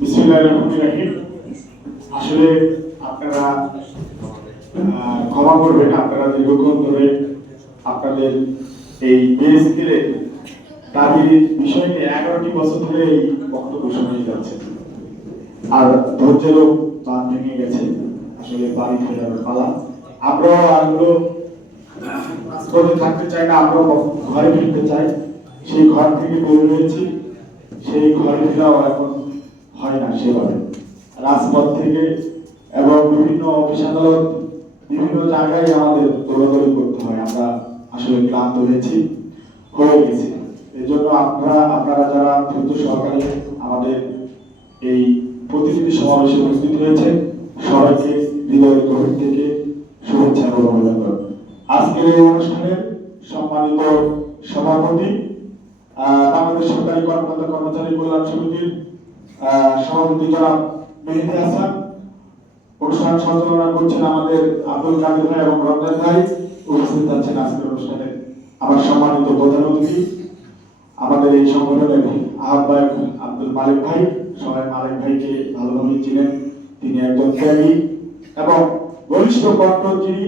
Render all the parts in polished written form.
বিসমিল্লাহির আসলে আপনারা ক্ষমা করবেন, আপনারা দীর্ঘক্ষণ ধরে আপনাদের এই বেসিক্যালি দাবির বিষয় নিয়ে 11টি বছর ধরে এই বক্তব্য শুনিয়ে যাচ্ছে, আর ধৈর্যেরও বাঁধ ভেঙে গেছে। আসলে বাড়ি ফেরার পালা। আমরাও আগ্রহ থাকতে চাই না, আমরাও ঘরে ফিরতে চাই। সেই ঘর থেকে বের হয়েছি, সেই ঘরে ফেরাও এখন হয় না সেভাবে। রাজপথ থেকে এবং বিভিন্ন অফিস আদালত, বিভিন্ন জায়গায় আমাদের দৌড়াদৌড়ি করতে হয়। আমরা আসলে ক্লান্ত হয়ে গেছি। এই জন্য আপনারা যারা ধৈর্য সহকারে আমাদের এই প্রতিনিধি সমাবেশে উপস্থিত হয়েছে, সবাইকে হৃদয়ের গভীর থেকে শুভেচ্ছা এবং অভিনন্দন। আজকের এই অনুষ্ঠানের সম্মানিত সভাপতি, বাংলাদেশ সরকারি কর্মকর্তা কর্মচারী কল্যাণ সমিতির সভাপতি জনাব মেহেদী হাসান, অনুষ্ঠান সঞ্চালনা করছেন আমাদের আব্দুল কাদের ভাই এবং রমজান ভাই, উপস্থিত আছেন আজকের অনুষ্ঠানে আমার সম্মানিত প্রধান অতিথি, আমাদের এই সংগঠনের আহ্বায়ক আব্দুল মালিক ভাই। সবাই মালিক ভাইকে ভালোভাবে চিনেন, তিনি একজন ত্যাগী এবং বলিষ্ঠ কণ্ঠ, যিনি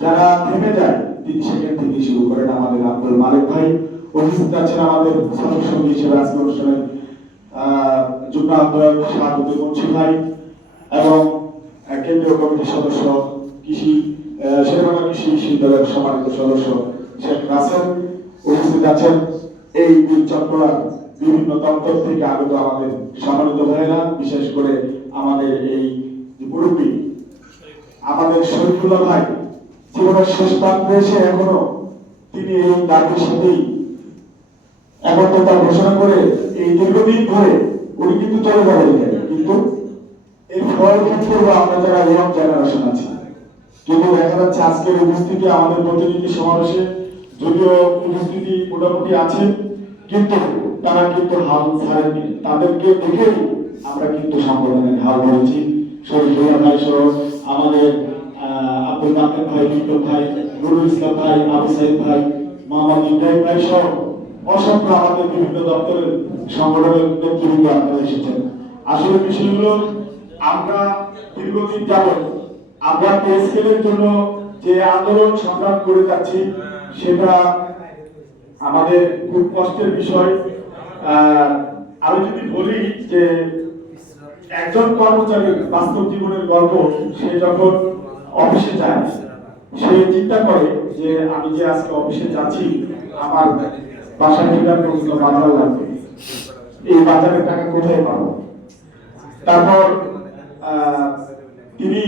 যারা থেমে যায় তিনি সেখান থেকে শুরু করেন আমাদের আব্দুল মালিক ভাই। উপস্থিত আছেন আমাদের সদস্য হিসেবে আজকের অনুষ্ঠানের যুগ্ম আহ্বায়ক শাহাবুদ্দিন মুন্সি ভাই এবং কেন্দ্রীয় কমিটির সদস্য শেরেবাংলা কৃষি বিশ্ববিদ্যালয়ের সম্মানিত সদস্য শেখ রাসেল। উপস্থিত আছেন এই চট্টগ্রাম বিভিন্ন দপ্তর থেকে আগত আমাদের সম্মানিত ভাইয়েরা, বিশেষ করে আমাদের এই মুরব্বী আমাদের শরীফুল্লাহ ভাই, জীবনের শেষ প্রান্তে এসে এখনো তিনি এই দাবির সাথেই একত্রতা ঘোষণা করে এই দীর্ঘদিন ধরে উনি কিন্তু চলে যাবেন, কিন্তু এই ফল ভোগ করবো আমরা যারা ইয়ং জেনারেশন আছি। কিন্তু দেখা যাচ্ছে আজকের উপস্থিতি আমাদের প্রতিনিধি সমাবেশে যদিও উপস্থিতি মোটামুটি আছে, কিন্তু তারা কিন্তু হাল ছাড়েনি। তাদেরকে দেখেই আমরা কিন্তু সংগঠনের হাল ধরেছি। শরীফুল্লাহ ভাই সহ আমাদের আব্দুল কাদের ভাই, বিপ্লব ভাই, নুরুল ইসলাম ভাই, আবু সাইদ ভাই, মোহাম্মদ ইব্রাহিম ভাই সহ অসংখ্য আমাদের বিভিন্ন দপ্তরের সংগঠনের নেতৃবৃন্দ আপনারা এসেছেন। আসলে বিষয়গুলো আমরা দীর্ঘদিন যাবত আমরা পে স্কেলের জন্য যে আন্দোলন সংগ্রাম করে যাচ্ছি, সেটা আমাদের খুব কষ্টের বিষয়। আমি যদি বলি যে একজন কর্মচারীর বাস্তব জীবনের গল্প, সে যখন অফিসে যায় সে চিন্তা করে যে আমি যে আজকে অফিসে যাচ্ছি আমার বাসায় ফেরার পর্যন্ত বাজার লাগবে, এই বাজারের টাকা কোথায় পাবো। তারপর তিনি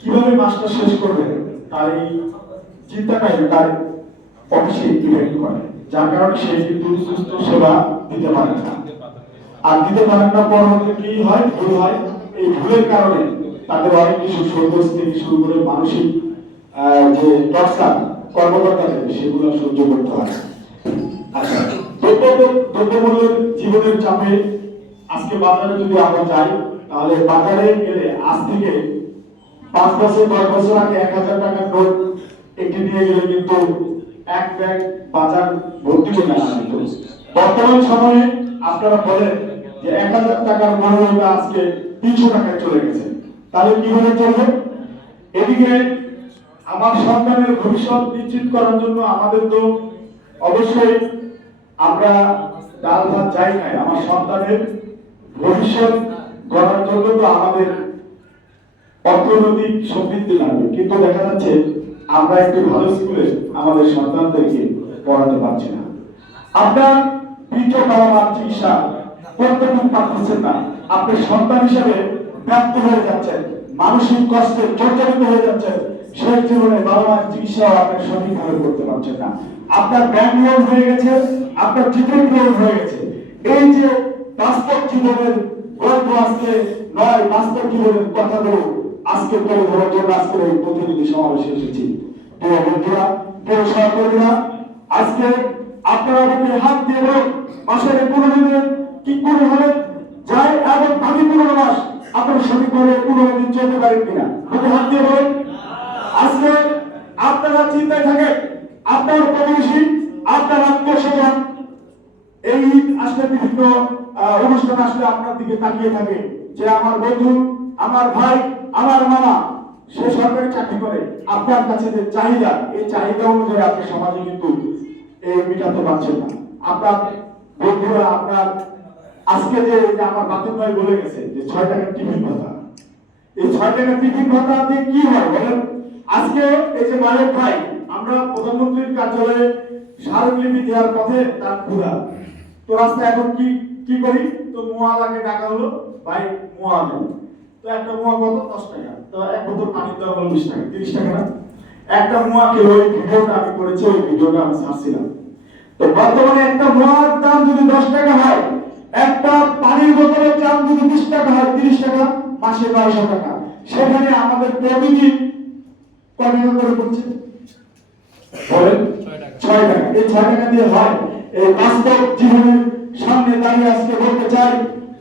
কিভাবে মাসটা শেষ করবেন তার এই চিন্তাটাই তার অফিসে ইভেন্ট করে, যার কারণে সে কিন্তু সুস্থ সেবা দিতে পারে না। আর দিতে পারেন না, পরবর্তী কি হয়, ভুল হয়। এই ভুলের কারণে তাদের অনেক কিছু সর্বোচ্চ থেকে শুরু করে মানসিক যে টর্চার কর্মকর্তাদের, সেগুলো সহ্য করতে হয়। আচ্ছা, দ্রব্যমূল্যের জীবনের চাপে আজকে বাজারে যদি আমরা যাই, তাহলে বাজারে গেলে আজ থেকে 5 বছর 10 বছর আগে 1000 টাকার নোট একটি নিয়ে গেলে কিন্তু এক ব্যাগ বাজার ভর্তি করে আনা যেত। বর্তমান সময়ে আপনারা বলেন যে 1000 টাকার মূল্য আজকে 300 টাকায় চলে গেছে, তাহলে কিভাবে চলবে? এদিকে আমার সন্তানের ভবিষ্যৎ নিশ্চিত করার জন্য আমাদের তো অবশ্যই আমরা ডাল ভাত চাই না, আমার সন্তানের ভবিষ্যৎ গড়ার জন্য তো আমাদের অর্থনৈতিক সমৃদ্ধি লাগবে। কিন্তু দেখা যাচ্ছে আমরা একটি ভালো স্কুলে আমাদের সন্তানদেরকে পড়াতে পারছি না। আপনার বৃদ্ধ বাবা মার চিকিৎসা কতটুকু পাচ্ছেন না, আপনি সন্তান হিসেবে ব্যর্থ হয়ে যাচ্ছেন, মানসিক কষ্টে জর্জরিত হয়ে যাচ্ছেন। শেষ জীবনে বাবা মার চিকিৎসাও আপনি সঠিকভাবে করতে পারছেন না। আপনার ব্যাংক লোন হয়ে গেছে, আপনার জীবন লোন হয়ে গেছে। এই যে বাস্তব জীবনের গল্প আজকে নয়, বাস্তব জীবনের কথাগুলো আজকে তুলে ধরার জন্য আজকের এই প্রতিনিধি সমাবেশে এসেছি। প্রিয় বন্ধুরা, প্রিয় সহকর্মীরা, আজকে আপনারা আমাকে হাত দিয়ে বলুন, মাসের 15 দিনে কি করে হবে যায় এবং বাকি 15 মাস আপনারা সঠিকভাবে 15 দিন চলতে পারেন কিনা? আমাকে হাত দিয়ে বলুন। আজকে আপনারা চিন্তায় থাকেন, আপনার প্রতিবেশী, আপনার অনুষ্ঠান আসলে আপনার দিকে তাকিয়ে থাকে যে আমার বন্ধু, আমার ভাই, আমার মামা সে সরকারি চাকরি করে, আপনার কাছে যে চাহিদা, এই চাহিদা অনুযায়ী আপনি সমাজে কিন্তু মেটাতে পারছেন না। আপনার বন্ধুরা, আপনার আজকে যে আমার বাতিল ভাই বলে গেছে যে 6 টাকার টিফিন ভাতা, এই 6 টাকার টিফিন ভাতা দিয়ে কি হয় বলেন? আজকে এই যে মালিক ভাই, আমরা প্রধানমন্ত্রীর কার্যালয়ে স্মারকলিপি দেওয়ার পথে তার ক্ষুধা, তো রাস্তায় এখন কি কি করি, তো মোয়ালাকে ডাকা হলো, ভাই মোয়া দেন, তো একটা মোয়া কত? 10 টাকা, তো এক বোতল পানির দাম হলো 20 টাকা, 30 টাকা না? একটা মোয়া কিলো, ওই ভিডিওটা আমি করেছি, ওই ভিডিওটা আমি ছাড়ছিলাম। তো বর্তমানে একটা মোয়ার দাম যদি 10 টাকা হয়, একটা পানির বোতলের দাম যদি 20 টাকা হয়, 30 টাকা, মাসে 900 টাকা। সেখানে আমাদের প্রতিদিন কত করে পড়ছে বলেন? 6 টাকা। এই 6 টাকা দিয়ে হয়? এই বাস্তব জীবনের সামনে দাঁড়িয়ে আজকে বলতে চাই,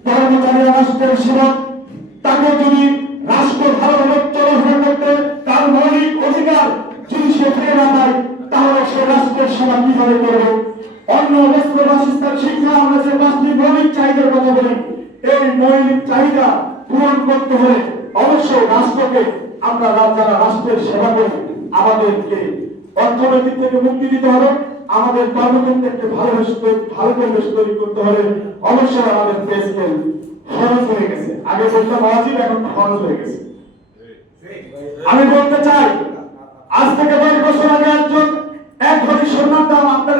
কর্মচারী রাষ্ট্রের সেবক, তাকে যদি রাষ্ট্র ভালোভাবে চলাফেরা করতে তার মৌলিক অধিকার যদি সে ফিরে না পায়, তাহলে সে রাষ্ট্রের সেবা কিভাবে করবে? অন্য বস্ত্র, বাসস্থান, শিক্ষা, আমরা যে 5টি মৌলিক চাহিদার কথা বলি, এই মৌলিক চাহিদা পূরণ করতে হলে অবশ্যই রাষ্ট্রকে, আমরা যারা রাষ্ট্রের সেবা করি, আমাদেরকে অর্থনৈতিক থেকে মুক্তি দিতে হবে, আমাদের কর্মক্ষেত্রে ভালো পরিবেশ তৈরি করতে হবে। অবশ্যই আমাদের পে স্কেল খরচ হয়ে গেছে, আগে বলতাম ওয়াজিব, এখন খরচ হয়ে গেছে। আমি বলতে চাই, আজ থেকে 10 বছর আগে একজন এক ভরি সোনার দাম আপনার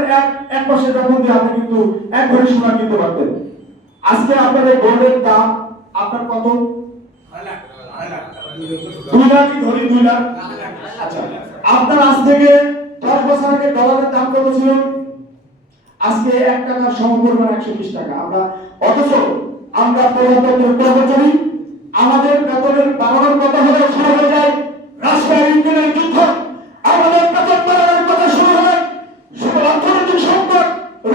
এক মাসের বেতন দিয়ে আপনি কিন্তু 1 ভরি সোনা কিনতে পারতেন। আজকে আপনার এই গোল্ডের দাম আপনার কত? 2 লাখ ধরি, 2 লাখ। আচ্ছা, আপনার আজ থেকে 10 বছর আগে ডলারের দাম কত ছিল? আজকে 1 টাকার সমপরিমাণ 120 টাকা। আমরা প্রজাতন্ত্রের কর্মচারী, আমাদের বেতনের বাড়ানোর কথা হলে শুরু হয়ে যায় রাশিয়া ইউক্রেনের যুদ্ধ, আমাদের বেতন বাড়ানোর কথা শুরু হয় শুধু অর্থনৈতিক সংকট,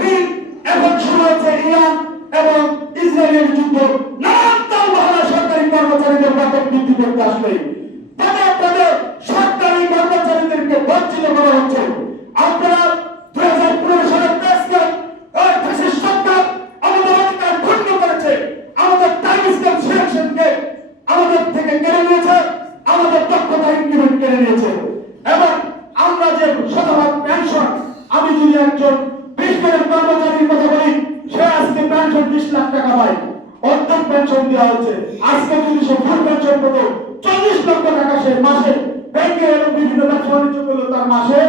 ঋণ, এখন শুরু হয়েছে ইরান এবং ইসরায়েলের যুদ্ধ। নানান তালবাহানা সরকারি কর্মচারীদের বেতন বৃদ্ধি করতে আসলে পদে সরকারি কর্মচারীদেরকে বঞ্চিত করা হচ্ছে। আপনারা 2015 সালের প্রেসক্লাব সরকার আমাদের অধিকার ক্ষুণ্ণ করেছে, আমাদের টাইম স্কেল সিলেকশনকে আমাদের থেকে কেড়ে নিয়েছে, আমাদের দক্ষতা ইনক্রিমেন্ট কেড়ে নিয়েছে, এবং আমরা যে শতভাগ পেনশন, আমি যদি একজন 20 গ্রেডের কর্মচারীর কথা বলি, সে আজকে পেনশন 20 লাখ টাকা পায়, অর্ধেক পেনশন দেওয়া হচ্ছে। আজকে যদি সে ফুল পেনশন পেত 40 লক্ষ টাকা, সে মাসে ব্যাংকে এবং বিভিন্ন ব্যবসা বাণিজ্য করলে তার মাসে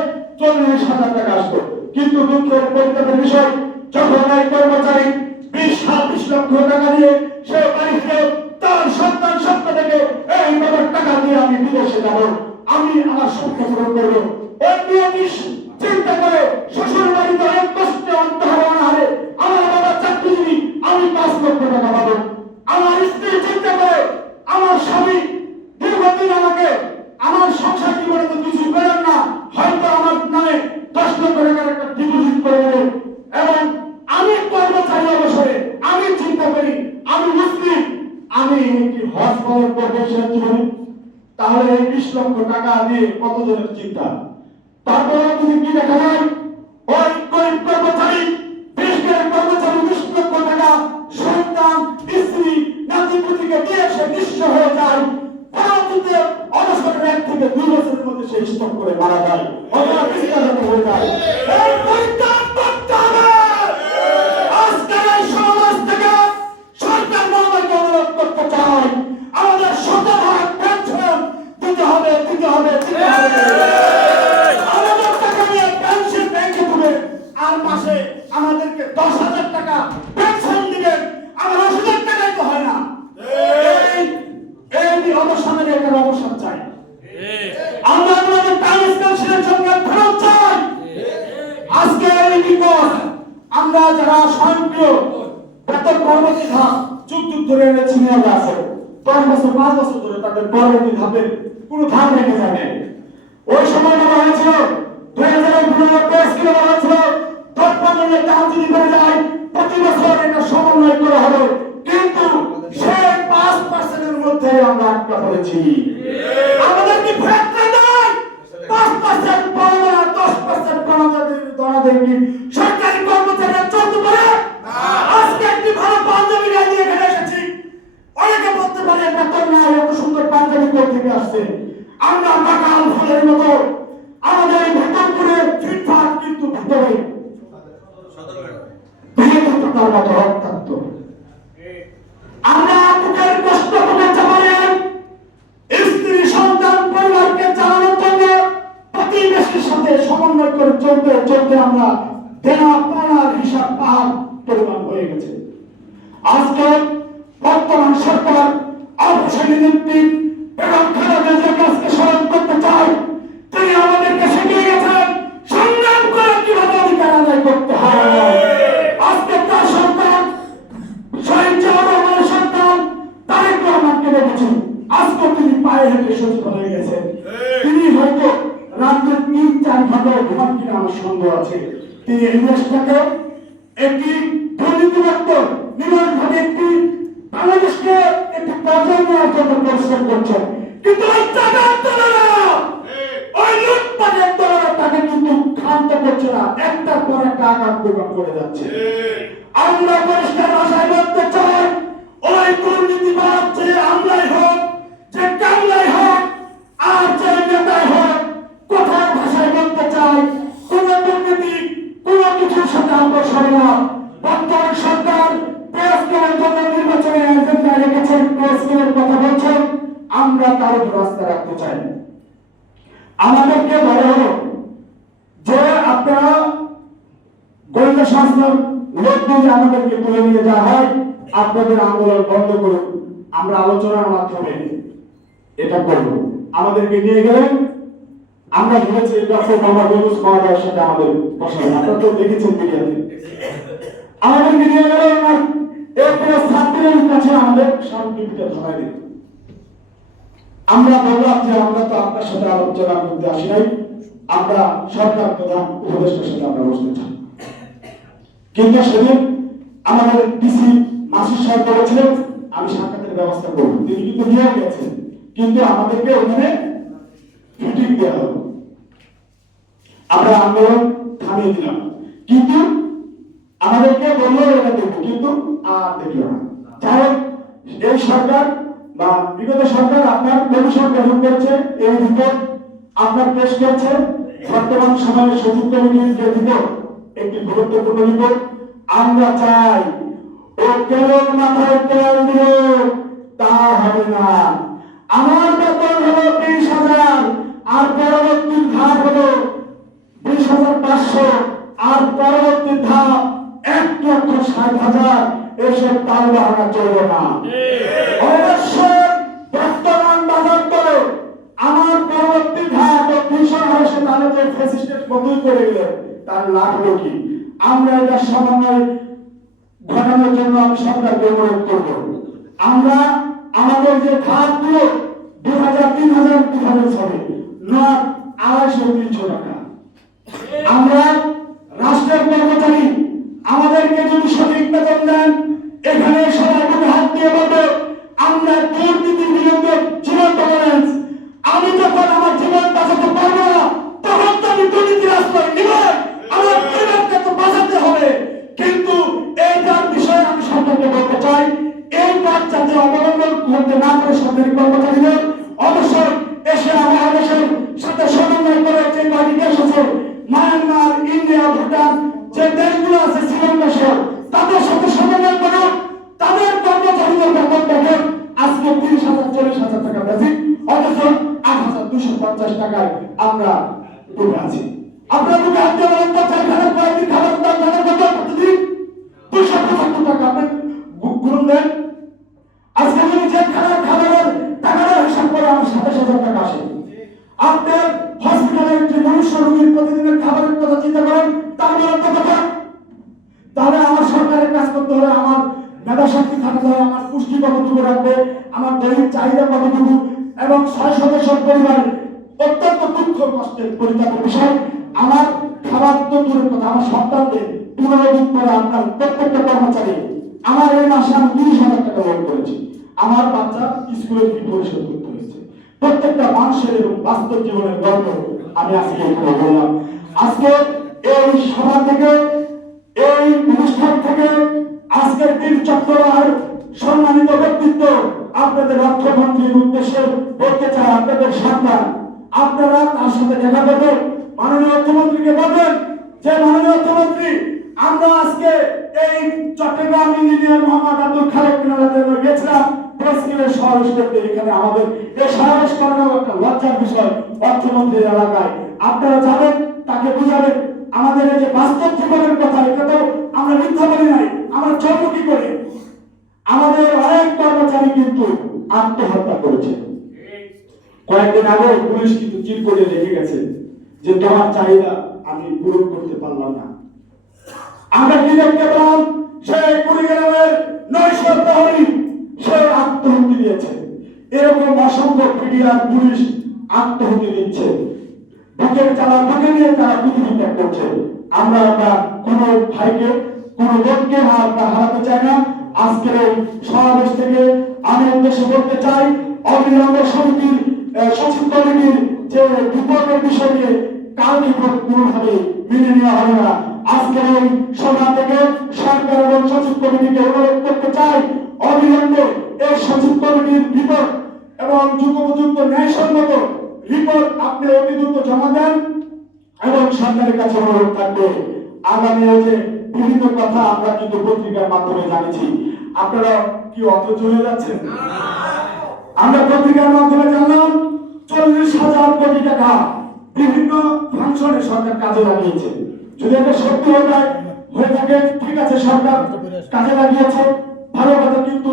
40,000 টাকা আসতো। কিন্তু দুঃখের পরিতাপের বিষয়, যখন এই কর্মচারী 20 লক্ষ টাকা দিয়ে সে বাড়িতে তার সন্তান স্বপ্ন থেকে এই বাবার টাকা দিয়ে আমি বিদেশে যাব, আমি আমার স্বপ্ন পূরণ করবো, ওই মেয়েটি চিন্তা করে শ্বশুর বাড়িতে অনেক কষ্টে অন্তহারা হারে আমার বাবা চাকরিজীবী, আমি 5 লক্ষ টাকা পাবো। আমার স্ত্রী চিন্তা করে, আমার স্বামী দীর্ঘদিন আমাকে আমার সংসার জীবনে তো কিছু পেলেন না, হয়তো আমার নামে 10 লক্ষ টাকার একটা ডিপোজিট করে দেবেন, এবং আমি কর্মচারী অবসরে আমি চিন্তা করি, আমি মুসলিম, আমি একটি হজ পালন করবো সে জীবনে, তাহলে এই 20 লক্ষ টাকা দিয়ে কতজনের চিন্তা। তারপরে যদি কি দেখা যায়, ওই গরিব কর্মচারী, 20 গ্রেডের কর্মচারী 20 লক্ষ টাকা সন্তান, স্ত্রী, নাতিপুতিকে দিয়ে সে নিঃস্ব হয়ে যায়, পরবর্তীতে অবসরের 1 থেকে 2 বছরের মধ্যে সে স্টক করে মারা যায়, অথবা বিস্তারিত হয়ে যায়। এই পরিত্যাগ করতে হবে। আজকের এই সমাজ থেকে সরকার মহোদয়কে অনুরোধ করতে চাই, আমাদের শতভাগ পেনশন দিতে হবে, দিতে হবে, দিতে হবে। আমাদের টাকা নিয়ে পেনশন ব্যাংকে দেবে, আর মাসে আমাদেরকে 10,000 টাকা পেনশন দিবেন, আমার ওষুধের টাকাই তো হয় না। এই অবসানের একটা অবসান চাই। আমরা আমাদের টাইম স্কেল সিলেকশনকে ফেরত চাই। আজকে এই বিকজ আমরা যারা স্বয়ংক্রিয় বেতন পরবর্তী ধাপ যুগ ধরে এনেছি, নিয়ম আছে 10 বছর 5 বছর ধরে তাদের পরবর্তী ধাপের কোনো ধাপ রেখে যায় না। ওই সময় বলা হয়েছিল 2015 পে স্কেলে বলা হয়েছিল দ্রব্যমূল্যের দাম যদি বেড়ে যায় প্রতি বছর এটা সমন্বয় করা হবে, কিন্তু সেই 5% মধ্যে আমরা আটকা পড়েছি। আমাদের কি ফ্যাক্টরি নাই? 5% পাওয়া, 10% দনাদের কি সরকারি কর্মচারীরা চলতে পারে? আজকে একটি ভালো পাঞ্জাবি গায়ে দিয়ে আমাদের বেতন নাই, এত সুন্দর পাঞ্জাবি কোথা থেকে আসছে? আমরা বাগান ফুলের মতো আমাদের ভেতর করে ফিটফাট, কিন্তু ভিতরে তার মতো রক্তাক্ত। আমরা বুকের কষ্ট বুকে চাপালে স্ত্রী সন্তান পরিবারকে চালানোর জন্য প্রতিবেশীর সাথে সমন্বয় করে চলতে চলতে আমরা দেনা পাওনার হিসাব পাহাড় পরিমাণ হয়ে গেছে। আজকে বর্তমান সরকার অবশ্যই নেতৃত্ব বেগম খালেদা জিয়ার কাছে স্মরণ করতে চাই। তিনি আমাদেরকে শিখিয়ে গেছেন সংগ্রাম করে কিভাবে অধিকার আদায় করতে হয়। আজকে তার সন্তান শহীদ জিয়াউর রহমানের সন্তান তারেক রহমানকে দেখেছি, আজকে তিনি পায়ে হেঁটে সচিব হয়ে গেছেন। তিনি হয়তো রাত্রে ৩-৪ ঘন্টা ঘুমান কিনা আমার সন্দেহ আছে। তিনি এই দেশটাকে একটি দুর্নীতিমুক্ত নিরলভাবে একটি বাংলাদেশকে একটি পর্যায়ে নেওয়ার জন্য পরিশ্রম করছেন, কিন্তু ওই টাকার দলেরা, ওই লুটপাটের দলেরা তাকে কিন্তু ক্ষান্ত করছে না, একটার পর একটা আঘাত প্রদান করে যাচ্ছে। আমরা পরিষ্কার ভাষায় বলতে চাই, ওই দুর্নীতিবাদ যে আমলাই হোক, যে কামলাই হোক, আর যে নেতাই হোক, কোথায় ভাষায় বলতে চাই, কোন দুর্নীতি কোন কিছুর সাথে আমরা সরে না। বর্তমান সরকার প্রেস কেনার জন্য নির্বাচনে এজেন্ডা রেখেছেন, প্রেস কেনার কথা বলছেন, আমরা তার উপর আস্থা রাখতে চাই। আমাদেরকে বলা হলো যে আপনারা গোয়েন্দা সংস্থার লোক দিয়ে আমাদেরকে তুলে নিয়ে যাওয়া হয়, আপনাদের আন্দোলন বন্ধ করুন, আমরা আলোচনার মাধ্যমে এটা করব। আমাদেরকে নিয়ে গেলেন, আমরা ভেবেছি ডক্টর মোহাম্মদ ইউনূস মহোদয়ের সাথে আমাদের বসাবেন, আপনারা তো দেখেছেন মিডিয়াতে। আমাদেরকে নিয়ে গেলেন আমার এরপরে ছাত্রীদের কাছে আমাদের শান্তিতে ধরাই দিল। আমরা বললাম যে আমরা তো আপনার সাথে আলোচনা করতে আসি নাই, আমরা সরকার প্রধান উপদেষ্টার সাথে আমরা বসতে চাই। কিন্তু সেদিন আমাদের ডিসি মাসুদ সাহেব বলেছিলেন আমি সাক্ষাতের ব্যবস্থা করব, তিনি কিন্তু নিয়ে গেছেন, কিন্তু আমাদেরকে ওখানে ফিটিং দেওয়া হলো। আমরা আন্দোলন থামিয়ে দিলাম, কিন্তু আমাদেরকে বললো এটা দেখবো, কিন্তু আর দেখল না। যাই হোক, এই সরকার বা বিগত সরকার আপনার কমিশন গঠন করেছে, এই রিপোর্ট আপনার পেশ করছে। বর্তমান সময়ে সচিব কমিটির যে রিপোর্ট একটি গুরুত্বপূর্ণ রিপোর্ট। আমরা চাই ও কেবল মাথায় তেল দিল তা হবে না। আমার বেতন হলো 20,000, আর পরবর্তী ধাপ হলো 20,500, আর পরবর্তী ধাপ 1,60,000। এসব তাল বাহানা চলবে না। অবশ্যই বর্তমান বাজার দরে আমার পরবর্তী ধাপ ভীষণ হাসে তাহলে যে ফ্যাসিস্টের বদল করে গেলেন, তার লাভ হলো কি? আমরা এটা সমন্বয় ঘটানোর জন্য আমি সরকারকে অনুরোধ করব। আমরা আমাদের যে খাতগুলো 2,000, 3,000, 2,000 হবে, নট 250-300 টাকা। আমরা রাষ্ট্রের কর্মচারী, আমাদেরকে যদি সঠিক বেতন দেন, এখানে সবাই মুখে হাত দিয়ে বলবে আমরা দুর্নীতির বিরুদ্ধে জীবন টলারেন্স। আমি যখন আমার জীবন বাঁচাতে পারবো না, তখন তো আমি দুর্নীতির আশ্রয় নিব, আমার পরিবারকে তো বাঁচাতে হবে। কিন্তু এইটার বিষয়ে আমি সরকারকে বলতে চাই, এই পথ যাতে অবলম্বন করতে না করে সরকারি কর্মচারীদের অবশ্যই এসে আমার দেশের সাথে সমন্বয় করে যে কয়টি দেশ আছে, মায়ানমার, ইন্ডিয়া, ভুটান, যে দেশগুলো আছে, শ্রীলঙ্কা সহ, তাদের সাথে সমন্বয় করুন। তাদের কর্মচারীদের বেতন দেখেন আজকে 30,000, 40,000 টাকা বেশি, অথচ 8,250 টাকায় আমরা ডুবে আছি। আপনার ডুবে আসতে বলেন তো, চাইখানে কয়েকদিন খাবার দাম জানার কথা প্রতিদিন 275 টাকা আপনি গুরুন দেন। আজকে যদি যে খাবারের টাকাটা হিসাব করে আমার 27,000 টাকা আসে, আপনার হসপিটালের যে মনুষ্য রোগীর প্রতিদিনের খাবারের কথা চিন্তা করেন, তার বলেন তো কথা। তাহলে আমার সরকারের কাজ করতে হলে আমার মেধা শক্তি থাকতে হবে, আমার পুষ্টি কতটুকু রাখবে, আমার দৈনিক চাহিদা কতটুকু, এবং 6 সদস্যের পরিবার অত্যন্ত দুঃখ কষ্টের পরিতাপের বিষয়। আমার খাবার তো দূরের কথা, আমার সন্তানদের 15 দিন পরে আপনার প্রত্যেকটা কর্মচারী, আমার এই মাসে আমি 30,000 টাকা লোন করেছি, আমার বাচ্চা স্কুলের ফি পরিশোধ করতে হয়েছে। প্রত্যেকটা মানুষের এবং বাস্তব জীবনের গল্প আমি আজকে এখানে বললাম। আজকে এই সভা থেকে, এই অনুষ্ঠান থেকে, আজকের বীর চক্র আর সম্মানিত ব্যক্তিত্ব, আপনাদের অর্থমন্ত্রীর উদ্দেশ্যে বলতে চাই, আপনাদের সন্তান, আপনারা তার সাথে দেখা করবেন, মাননীয় অর্থমন্ত্রীকে বলবেন যে মাননীয় অর্থমন্ত্রী, আমরা আজকে এই চট্টগ্রাম ইঞ্জিনিয়ার মোহাম্মদ আব্দুল খালেক মিনারাতে গেছিলাম প্রেসক্লাবের সমাবেশ করতে। এখানে আমাদের এই সমাবেশ করানো একটা লজ্জার বিষয় অর্থমন্ত্রীর এলাকায়। আপনারা যাবেন, তাকে বুঝাবেন আমাদের এই যে বাস্তব জীবনের কথা, এটা তো আমরা মিথ্যা বলি নাই, আমরা চৌমুখী করে আমাদের অনেক কর্মচারী কিন্তু আত্মহত্যা করেছে। কয়েকদিন আগে পুলিশ কিন্তু চিট করে রেখে গেছে যে তোমার চাহিদা আমি পূরণ করতে পারলাম না। আমরা কি দেখতে পেলাম, সেই কুড়িগ্রামের 900 প্রহরী সে আত্মহুতি দিয়েছে। এরকম অসংখ্য পিডিআর পুলিশ আত্মহুতি দিচ্ছে, বুকের জ্বালা বুকে নিয়ে তারা পৃথিবী ত্যাগ করছে। আমরা কোনো ভাইকে, কোনো লোককে আমরা হারাতে চাই না। আজকের এই সমাবেশ থেকে আমি উদ্দেশ্যে বলতে চাই, অবিলম্বে সমিতির সচিব কমিটির যে বিপদের বিষয় নিয়ে কাল বিপদ কোনোভাবে মেনে নেওয়া হবে না। আজকের এই সভা থেকে সরকার এবং সচিব কমিটিকে অনুরোধ করতে চাই, অবিলম্বে এই সচিব কমিটির রিপোর্ট এবং যুগোপযুক্ত ন্যায়সম্মত রিপোর্ট আপনি অতি দ্রুত জমা দেন এবং সরকারের কাছে অনুরোধ থাকবে। আগামী যে বিভিন্ন কথা আমরা কিন্তু পত্রিকার মাধ্যমে জানিয়েছি, আপনারা কি অত চলে যাচ্ছেন? আমরা পত্রিকার মাধ্যমে জানলাম 40,000 কোটি টাকা বিভিন্ন ফাংশনে সরকার কাজে লাগিয়েছে। যদি এটা সত্যি হয়ে থাকে, ঠিক আছে, সরকার কাজে লাগিয়েছে, ভালো কথা। কিন্তু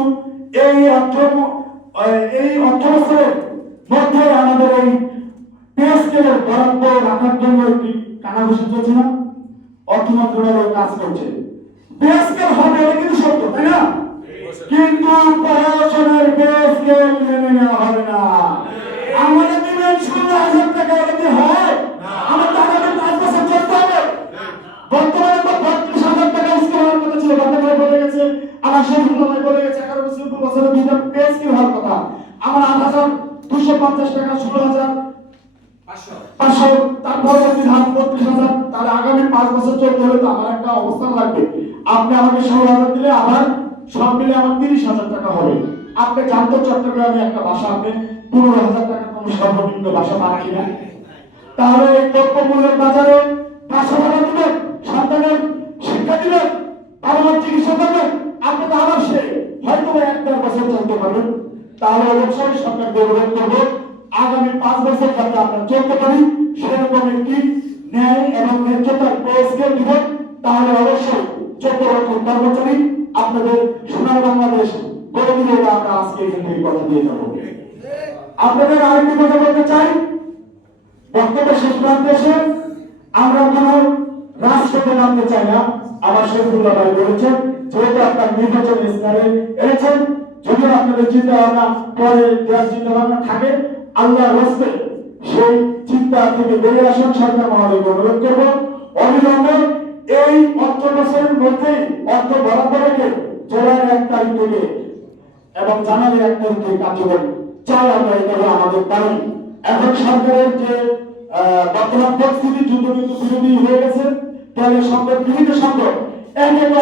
এই অর্থ বছরের মধ্যে আমাদের এই পে স্কেলের বরাদ্দ রাখার জন্য একটি কানাঘুষি চলছে না? অর্থ মন্ত্রণালয় কাজ করছে, পে স্কেল হবে, এটা কিন্তু সত্য, তাই না? কিন্তু প্রশাসনের পে স্কেল মেনে নেওয়া হবে না। আমাদের দিবেন 16,000 টাকা, যদি হয় আমার টাকা 5 বছর চলতে হবে। বর্তমানে তো 32,000 টাকা স্কেল হওয়ার কথা ছিল, বাংলাদেশ বলে গেছে, আমার শহীদুল্লাহ বলে গেছে 11 বছরে দুইটা পে স্কেল হওয়ার কথা। আমার 8,250 টাকা, 16,500, তার পরবর্তী ধাপ 32,000, তাহলে আগামী 5 বছর চলতে হলে তো আমার একটা অবস্থান লাগবে। আপনি আমাকে 16,000 দিলে আবার সব মিলে আমার 30,000 টাকা হবে। আপনি জানতো চট্টগ্রামে একটা বাসা আপনি 15,000 টাকা কোনো সর্বনিম্ন বাসা পান কিনা? তাহলে এই দ্রব্যমূল্যের বাজারে বাসা ভাড়া দিবেন, সন্তানের শিক্ষা দিবেন, বাবার চিকিৎসা করবেন, আপনি তো আবার সে হয়তো 1-1.5 বছর চলতে পারবেন। তাহলে অবশ্যই সরকারকে অনুরোধ করবো আগামী 5 বছর যাতে আমরা চলতে পারি সেরকম একটি ন্যায় এবং ন্যায্যতার পে স্কেল দিবেন। তাহলে অবশ্যই 14 লক্ষ কর্মচারী আপনাদের সোনার বাংলাদেশ গড়ে দিলে আমরা আজকে এখান থেকে কথা দিয়ে যাবো। আপনাদের আরেকটি কথা বলতে চাই, বক্তব্য শেষ প্রান্তে এসে আমরা কোনো রাজপথে নামতে চাই না। আমার শহীদুল্লাহ ভাই বলেছেন, যেহেতু আপনার নির্বাচন ইসলামে এনেছেন, যদিও আপনাদের চিন্তা ভাবনা পরে দেওয়ার চিন্তা ভাবনা থাকে, আল্লাহর রাস্তে সেই চিন্তা থেকে বেরিয়ে আসুন। সরকার মহোদয়কে অনুরোধ করবো অবিলম্বে এই অর্থ বছরের মধ্যে অর্থ বরাদ্দ রেখে জুলাইয়ের 1 তারিখ থেকে এবং জানুয়ারির 1 তারিখ থেকে কার্যকর চাই আমরা, এটা আমাদের দাবি। এখন সরকারের যে বর্তমান পরিস্থিতি যুদ্ধবিদ্যুৎ বিরোধী হয়ে গেছে, তেলের সংকট, বিভিন্ন সংকট,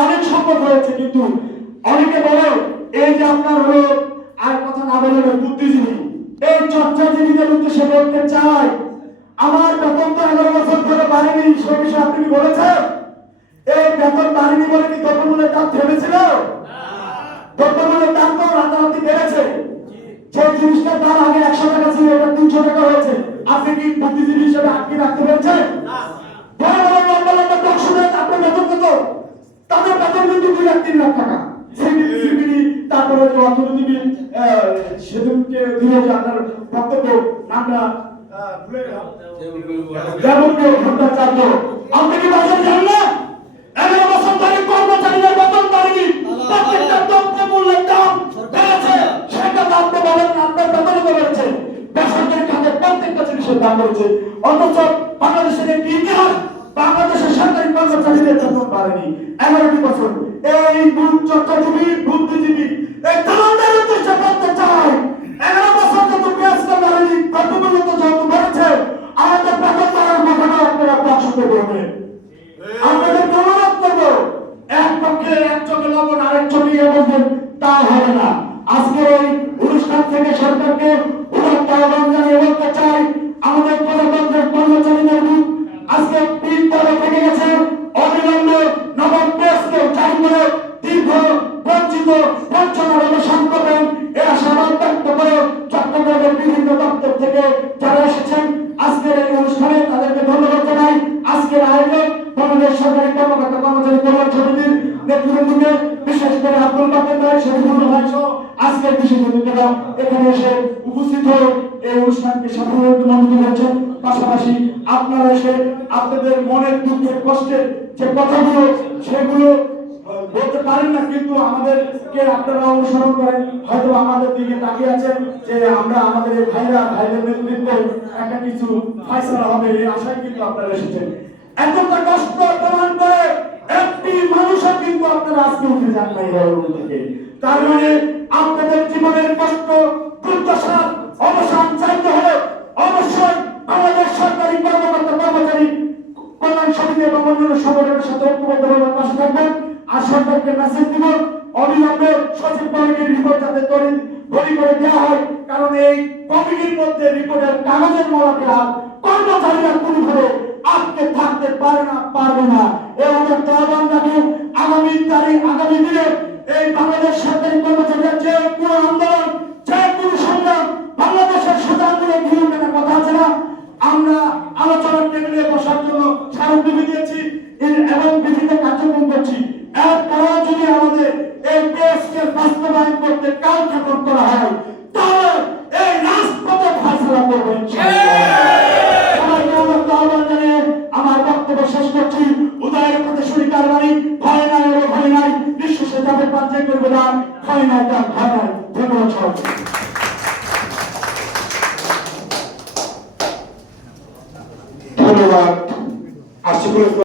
অনেক সংকট হয়েছে, কিন্তু অনেকে বলে এই যে আপনার হলো, আর কথা না বলে বুদ্ধিজীবী, এই চর্চাজীবীদের উদ্দেশ্যে বলতে চাই, আমার বেতন তো 11 বছর ধরে বাড়েনি, সে বিষয়ে আপনি কি বলেছেন? এই বেতন বাড়েনি বলে কি দ্রব্যমূল্যের দাম থেমেছিল? দ্রব্যমূল্যের দাম তো রাতারাতি বেড়েছে। যে জিনিসটার দাম আগে 100 টাকা ছিল, এটা 300 টাকা হয়েছে। আপনি কি বুদ্ধিজীবী হিসেবে আটকে রাখতে পেরেছেন? বড় বড় লম্বা লম্বা দর্শনের আপনার বেতন কত? তাদের বেতন কিন্তু 2 লাখ 3 লাখ টাকা। সিবিডি, তারপরে যে অর্থনীতিবিদ সেদিনকে দিল যে আপনার বক্তব্য নামটা ভুলে গেলাম, যাবতীয় ভট্টাচার্য, আপনি কি বাজার জানেন না? 11 বছর ধরে কর্মচারীদের বেতন বাড়েনি, প্রত্যেকটা দ্রব্যমূল্যের দাম বেড়েছে। সেটা দাম তো বলেন না, আপনার বেতনও তো বেড়েছে, বেসরকারি খাতে প্রত্যেকটা জিনিসের দাম বেড়েছে। অথচ বাংলাদেশের একটি ইতিহাস, বাংলাদেশের সরকারি কর্মচারীদের বেতন বাড়েনি 11টি বছর। এই চর্চাজীবী, বুদ্ধিজীবী, এই তরুণদের উদ্দেশ্যে বলতে চাই, 11 বছর যত পেঁয়াজটা বাড়েনি, দ্রব্যমূল্য তো যত বেড়েছে, আমাদের বেতন বাড়ার কথাটা আপনারা প্রশ্ন করবেন। আপনাদের অনুরোধ করবো, এক পক্ষে এক চোখে লবণ, আরেক চোখে বলবেন, তা হবে না। আজকের এই অনুষ্ঠান থেকে সরকারকে উদাত্ত আহ্বান জানিয়ে বলতে চাই, আমাদের প্রজাতন্ত্রের কর্মচারীদের গ্রুপ আজকে বিদ্যালয় থেকে গেছে, অবিলম্বে নবম পে স্কেল জারি করে দীর্ঘ বঞ্চিত বঞ্চনার অবসান করবেন এ আশাবাদ ব্যক্ত করে চট্টগ্রামের বিভিন্ন দপ্তর থেকে যারা এসেছেন আজকের এই অনুষ্ঠানে তাদেরকে ধন্যবাদ জানাই। আজকের আয়োজন বাংলাদেশ সরকারি কর্মকর্তা কর্মচারী কল্যাণ সমিতির নেতৃবৃন্দকে, বিশেষ করে আব্দুল বাকের ভাই, শরীফুল ভাই সহ আজকের বিশেষ অতিথিরা এখানে এসে উপস্থিত হয়ে এই অনুষ্ঠানকে সাফল্যমণ্ডিত করেছেন। পাশাপাশি আপনারা এসে আপনাদের মনের দুঃখের কষ্টের যে কথাগুলো সেগুলো বলতে পারেন না, কিন্তু আমাদেরকে আপনারা অনুসরণ করেন, হয়তো আমাদের দিকে তাকিয়ে আছেন যে আমরা আমাদের এই ভাইদের নেতৃত্বে একটা কিছু ফয়সালা হবে এই আশায় কিন্তু আপনারা এসেছেন। এতটা কষ্ট প্রমাণ করে একটি মানুষও কিন্তু আপনারা আজকে উঠে যান নাই থেকে। তার মানে আপনাদের জীবনের কষ্ট দুর্দশার অবসান চাইতে হলে অবশ্যই বাংলাদেশ সরকারি কর্মকর্তা কর্মচারী কল্যাণ সমিতি এবং অন্যান্য সংগঠনের সাথে ঐক্যবদ্ধভাবে পাশে থাকবেন। আর সরকারকে মেসেজ দিব, অবিলম্বে সচিব কমিটির রিপোর্ট যাতে তড়িঘড়ি করে দেওয়া হয়, কারণ এই কমিটির মধ্যে রিপোর্টের কাগজের মলাকে আর কর্মচারীরা কোনোভাবে আটকে থাকতে পারবে না। এবং একটা আহ্বান রাখি, আগামী দিনে এই বাংলাদেশ সরকারি কর্মচারীদের যে কোনো আন্দোলন, যে কোনো সংগ্রাম, বাংলাদেশের সোজা আন্দোলন ঘিরে ওঠার কথা আছে না, আমরা আলোচনার টেবিলে বসার জন্য স্মারকলিপি দিয়েছি এবং বিভিন্ন কার্যক্রম করছি। এরপরও যদি আমাদের এই পেজকে বাস্তবায়ন করতে কাল ঠাকুর করা হয়, তাহলে এই রাজপথে ফয়সালা করবেন। সবাইকে আহ্বান জানিয়ে আমার বক্তব্য শেষ করছি। উদয়ের পথে শরীকার বাণী, ভয় নাই ওরে ভয় নাই, নিঃশ্বাসে যাবে পাঞ্চে করবে দান, ভয় নাই তার ভয় নাই। ধন্যবাদ সবাইকে। ধন্যবাদ।